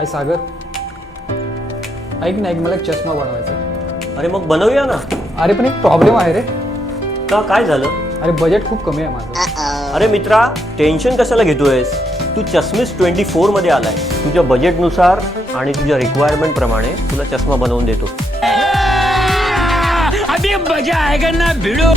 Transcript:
हाय सागर, ऐक ना, मला एक चष्मा बनवायचा. अरे मग बनवूया ना. अरे पण एक प्रॉब्लेम आहे रे. का, काय झालं? अरे बजेट खूप कमी आहे माझं. अरे मित्रा, टेन्शन कशाला घेतोयस? तू चष्मीस 24 मध्ये आलाय. तुझ्या बजेटनुसार आणि तुझ्या रिक्वायरमेंट प्रमाणे तुला चष्मा बनवून देतो. अभी मजा आएगा ना भिड़ो.